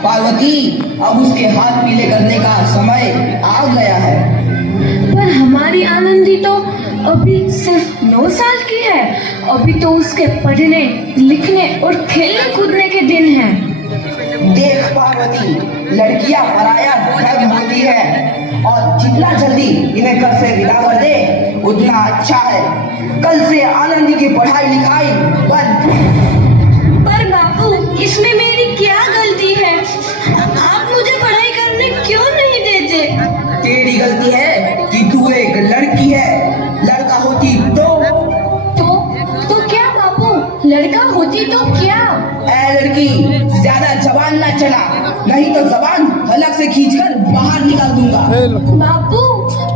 पार्वती, अब उसके हाथ पीले करने का समय आ गया है। पर हमारी आनंदी तो अभी सिर्फ 9 साल की है। अभी तो उसके पढ़ने लिखने और खेलने कूदने के दिन हैं। देख पार्वती, लड़कियां पराया धर्म होती है और जितना जल्दी इन्हें घर से विदा कर दे उतना अच्छा है। कल से आनंदी की पढ़ाई लिखाई बंद। पर बापू, इसमें मेरी क्या गलती है? आप मुझे पढ़ाई करने क्यों नहीं देते? तेरी गलती है कि तू एक लड़की है। लड़का होती तो क्या बापू? लड़का होती तो क्या? ऐ लड़की, ज्यादा जबान ना चला, नहीं तो जबान हलक से खींचकर बाहर निकाल दूंगा। बापू,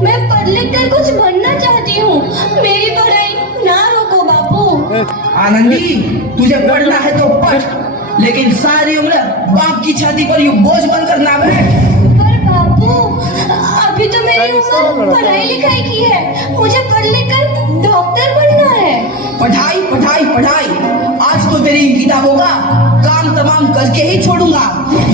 मैं पढ़ लिख कर कुछ बनना चाहती हूँ। मेरी पढ़ाई ना रोको बापू। आनंदी, तुझे पढ़ना है तो पढ़, लेकिन सारी उम्र बाप की छाती पर यूं बोझ बनकर ना बैठ। पर बापू, अभी तो मेरी उम्र पढ़ाई लिखाई की है। मुझे पढ़ लिख कर डॉक्टर बनना है। पढ़ाई पढ़ाई पढ़ाई, आज तो तेरी इन किताबों का काम तमाम करके ही छोड़ूंगा।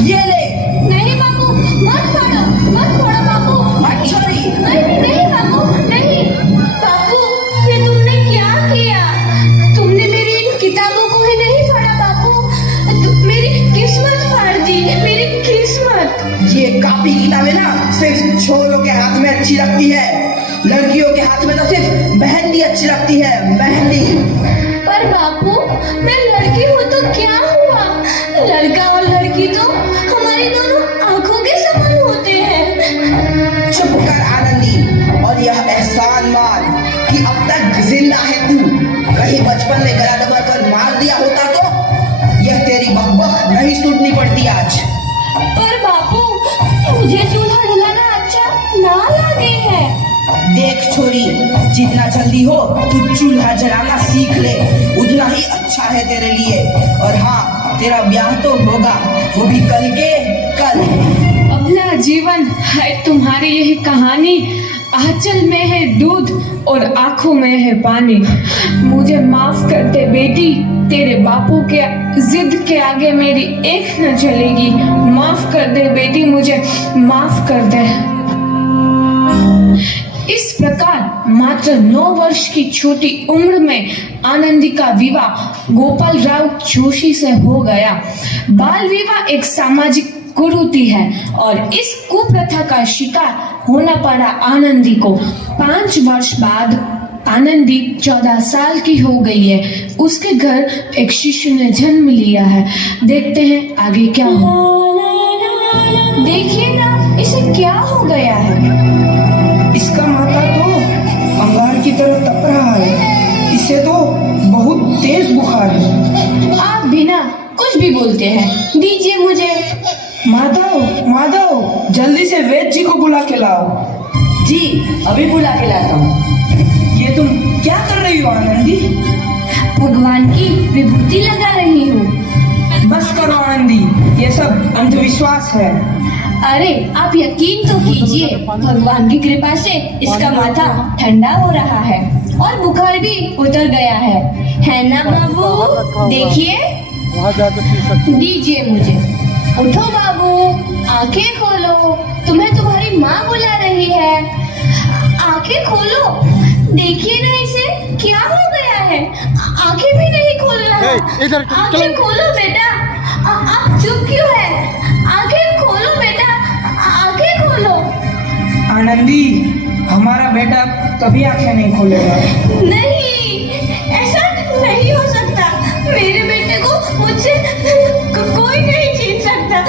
ये ले। नहीं बापू, मत छोड़ो बापू। मत छोड़ी। नहीं बापू, नहीं। बापू, ये तुमने क्या किया? तुमने मेरी इन किताबों को ही नहीं फाड़ा बापू। मेरी किस्मत फाड़ दी, मेरी किस्मत। ये कापी किताबें ना सिर्फ छोरों के हाथ में अच्छी लगती है, लड़कियों के हाथ में तो सिर्फ मेहंदी अच्छी लगती है, मेहंदी। पर बापू, मैं लड़की हूँ तो क्या हुआ? लड़का और लड़की तो हमारी दोनों आंखों के समान होते हैं। चुप कर आनंदी, और यह एहसान मान कि अब तक जिंदा है तू। कहीं बचपन में गला दबा कर मार दिया होता तो यह तेरी बकबक नहीं सुननी पड़ती आज। पर बापू, मुझे चूल्हा जलाना अच्छा ना लगे है। देख छोरी, जितना जल्दी हो तू चूल्हा जलाना सीख ले, उतना ही अच्छा है तेरे लिए। और हाँ, तेरा ब्याह तो होगा, वो भी कल के कल। अबला जीवन है तुम्हारी यही कहानी। आंचल में है दूध और आंखों में है पानी। मुझे माफ कर दे बेटी, तेरे बापू के जिद के आगे मेरी एक न चलेगी। माफ कर दे बेटी, मुझे माफ कर दे। इस प्रकार मात्र 9 वर्ष की छोटी उम्र में आनंदी का विवाह गोपाल राव जोशी से हो गया। बाल विवाह एक सामाजिक कुरीति है और इस कुप्रथा का शिकार होना पड़ा आनंदी को। 5 वर्ष बाद आनंदी 14 साल की हो गई है। उसके घर एक शिशु ने जन्म लिया है। देखते हैं आगे क्या हो। देखिएगा, इसे क्या हो गया है? इसका माथा तो अंगार की तरह तप रहा है। इसे तो बहुत तेज बुखार है। आप बिना कुछ भी बोलते हैं, दीजिए मुझे। माधव, जल्दी से वैद्य जी को बुला के लाओ। जी, अभी बुला के लाता हूँ। ये तुम क्या कर रही हो आनंदी? भगवान की विभूति लगा रही हूँ। बस करो आनंदी, ये सब अंधविश्वास है। अरे आप यकीन तो कीजिए, भगवान की कृपा से इसका माथा ठंडा हो रहा है और बुखार भी उतर गया है ना बाबू? देखिए, दीजिए मुझे। उठो बाबू, आंखें खोलो, तुम्हें तुम्हारी माँ बुला रही है। आंखें खोलो, देखिए ना इसे क्या हो गया है। आंखें भी नहीं खोल रहा। आंखें खोलो बेटा। आप चुप क्यों है? आंखें खोलो बेटा, आंखें खोलो। आनंदी, हमारा बेटा कभी आंखें नहीं खोलेगा। नहीं, ऐसा नहीं हो सकता। मेरे बेटे को मुझसे कोई नहीं छीन सकता,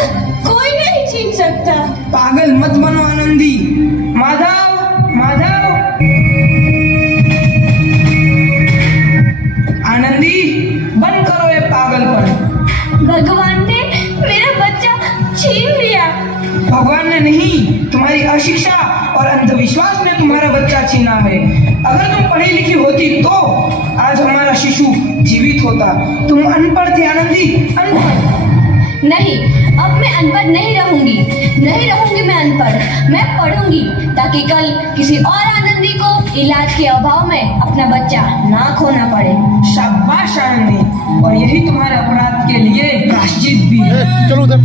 कोई नहीं छीन सकता। पागल मत बनो आनंदी। माधव, आनंदी, बंद करो ये पागलपन। भगवान ने मेरा बच्चा छीन लिया। भगवान ने नहीं, तुम्हारी अशिक्षा और अंधविश्वास ने तुम्हारा बच्चा छीना है। अगर तुम पढ़ी लिखी होती तो आज हमारा शिशु जीवित होता। तुम अनपढ़ थे आनंदी, अनपढ़। नहीं, अब मैं अनपढ़ नहीं रहूंगी मैं अनपढ़। मैं पढ़ूंगी ताकि कल किसी और आनंदी को इलाज के अभाव में अपना बच्चा ना खोना पड़े। शाबाश आनंदी, और यही तुम्हारे अपराध के लिए प्रायश्चित भी है। चलो उधर।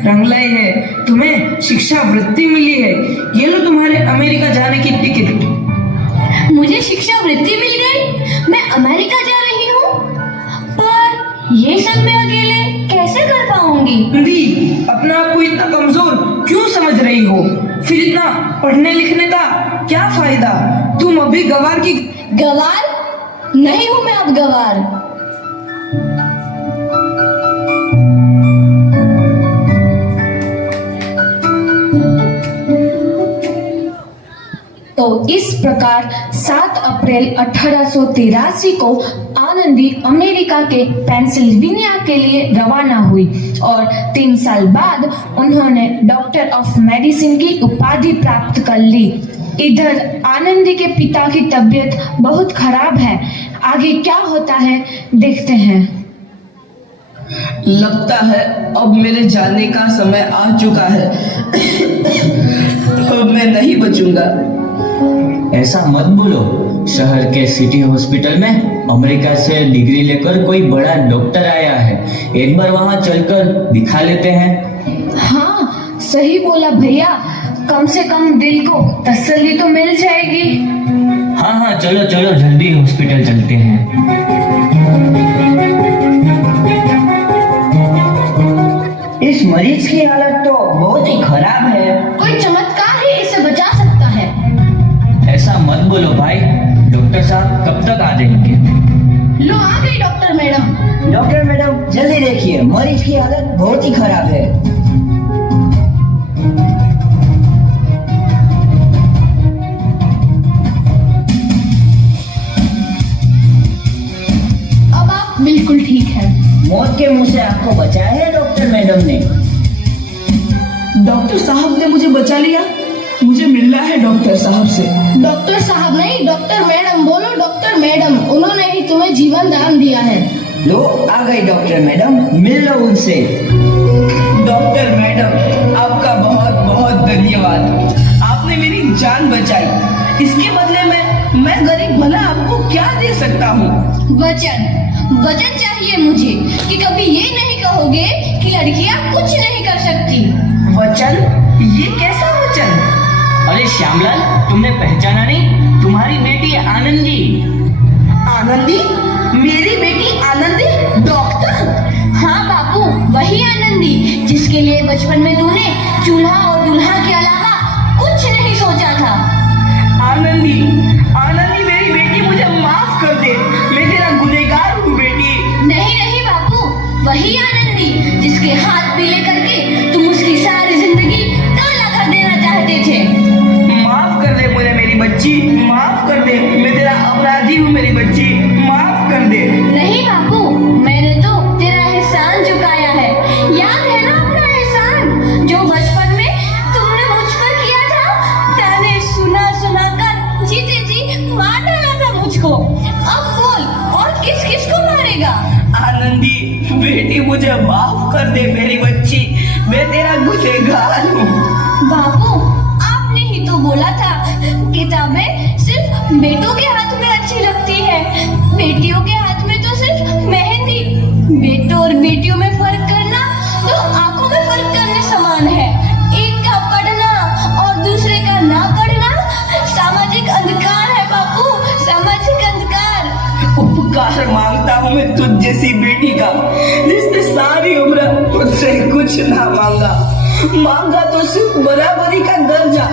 रंग लाई है, तुम्हें शिक्षा वृत्ति मिली है, ये लो तुम्हारे अमेरिका जाने की टिकट। मुझे शिक्षा वृत्ति मिल गई, मैं अमेरिका जा रही हूँ। पर ये सब मैं अकेले कैसे कर पाऊंगी? दी, अपने आप को इतना कमजोर क्यों समझ रही हो? फिर इतना पढ़ने लिखने का क्या फायदा? तुम अभी गवार की गवार नहीं हूँ मैं अब गवार। तो इस प्रकार 7 अप्रैल 1883 को आनंदी अमेरिका के पेंसिल्वेनिया के लिए रवाना हुई और 3 साल बाद उन्होंने डॉक्टर ऑफ मेडिसिन की उपाधि प्राप्त कर ली। इधर आनंदी के पिता की तबीयत बहुत खराब है। आगे क्या होता है देखते हैं। लगता है अब मेरे जाने का समय आ चुका है। अब मैं नहीं बचूंगा। ऐसा मत बोलो, शहर के सिटी हॉस्पिटल में अमेरिका से डिग्री लेकर कोई बड़ा डॉक्टर आया है, एक बार वहां चलकर दिखा लेते हैं। हाँ सही बोला भैया, कम से कम दिल को तसल्ली तो मिल जाएगी। हाँ हाँ, चलो चलो जल्दी हॉस्पिटल चलते हैं। इस मरीज की हालत तो बहुत ही खराब है। कोई चमत्कार ही इसे बचा सकता है। ऐसा मत बोलो भाई, डॉक्टर साहब कब तक आ जाएंगे? लो आ गई डॉक्टर मैडम। डॉक्टर मैडम जल्दी देखिए, मरीज की हालत बहुत ही खराब है। अब आप बिल्कुल ठीक है। मौत के मुंह से आपको बचाया है डॉक्टर मैडम ने। डॉक्टर साहब ने मुझे बचा लिया। मुझे मिलना है डॉक्टर साहब से। डॉक्टर साहब नहीं, डॉक्टर मैडम बोलो। डॉक्टर मैडम, उन्होंने ही तुम्हें जीवन दान दिया है। लो आ गई डॉक्टर मैडम, मिल लो उनसे। डॉक्टर मैडम आपका बहुत बहुत धन्यवाद, आपने मेरी जान बचाई। इसके बदले में मैं गरीब भला आपको क्या दे सकता हूँ? वचन चाहिए मुझे कि कभी ये नहीं कहोगे कि लड़कियां कुछ नहीं कर सकती। वचन? ये कैसा वचन? अरे श्यामलाल, तुमने पहचाना नहीं? तुम्हारी बेटी आनंदी। आनंदी? मेरी बेटी आनंदी डॉक्टर? हाँ बापू, वही आनंदी जिसके लिए बचपन में तूने चूल्हा और दूल्हा के अलावा कुछ नहीं सोचा था। आनंदी, आनंदी मेरी बेटी, मुझे माफ कर दे, मैं तेरा गुनहगार हूँ बेटी। नहीं नहीं बापू, वही आनंदी जिसके हाथ पीले करके तुम उसकी सारी जिंदगी काला कर देना चाहते थे। माफ कर दे मुझे मेरी बच्ची, माफ कर दे, मैं तेरा अपराधी हूँ मेरी बच्ची, माफ कर दे। नहीं बापू, मैंने तो तेरा एहसान चुकाया है। याद है ना अपना एहसान जो बचपन में तुमने मुझ पर किया था? ताने सुना सुना कर जीते जी मार डाला था मुझको। अब बोल, और किस किस को मारेगा? आनंदी बेटी, मुझे माफ कर दे मेरी बच्ची, मैं तेरा गुनहगार हूँ। बापू, आपने ही तो बोला था किताबें सिर्फ बेटों के हाथ में अच्छी लगती है, बेटियों के हाथ में तो सिर्फ मेहंदी। बेटों और बेटियों में फर्क करना तो आंखों में फर्क करने समान है। एक का पढ़ना और दूसरे का ना पढ़ना सामाजिक अंधकार है बापू, सामाजिक अंधकार। उपकार मांगता हूँ मैं तुझ जैसी बेटी का, जिसने सारी उम्र मुझसे कुछ ना मांगा तो सिर्फ बराबरी का दर्जा।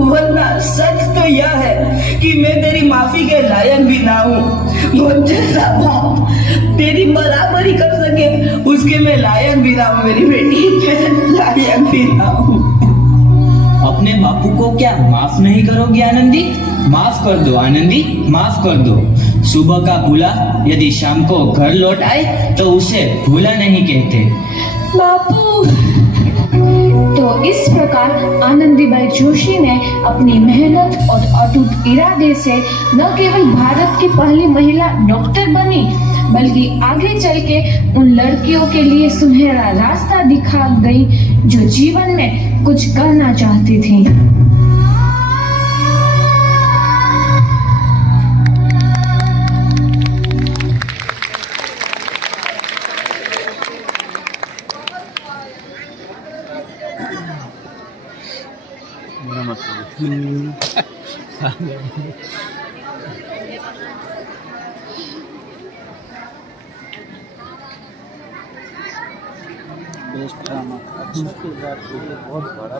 वरना सच तो यह है कि मैं तेरी माफी के लायक भी ना हूँ। मुझ जैसा बाप तेरी बराबरी कर सके उसके मैं लायक भी ना हूँ मेरी बेटी, मैं लायक भी ना हूँ। अपने बापू को क्या माफ नहीं करोगी आनंदी? माफ कर दो आनंदी, माफ कर दो। सुबह का भूला यदि शाम को घर लौट आए तो उसे भूला नहीं कहते। बापू। तो इस प्रकार आनंदीबाई जोशी ने अपनी मेहनत और अटूट इरादे से न केवल भारत की पहली महिला डॉक्टर बनी, बल्कि आगे चल के उन लड़कियों के लिए सुनहरा रास्ता दिखा गई जो जीवन में कुछ करना चाहती थी। Best drama. उसके बाद बहुत बड़ा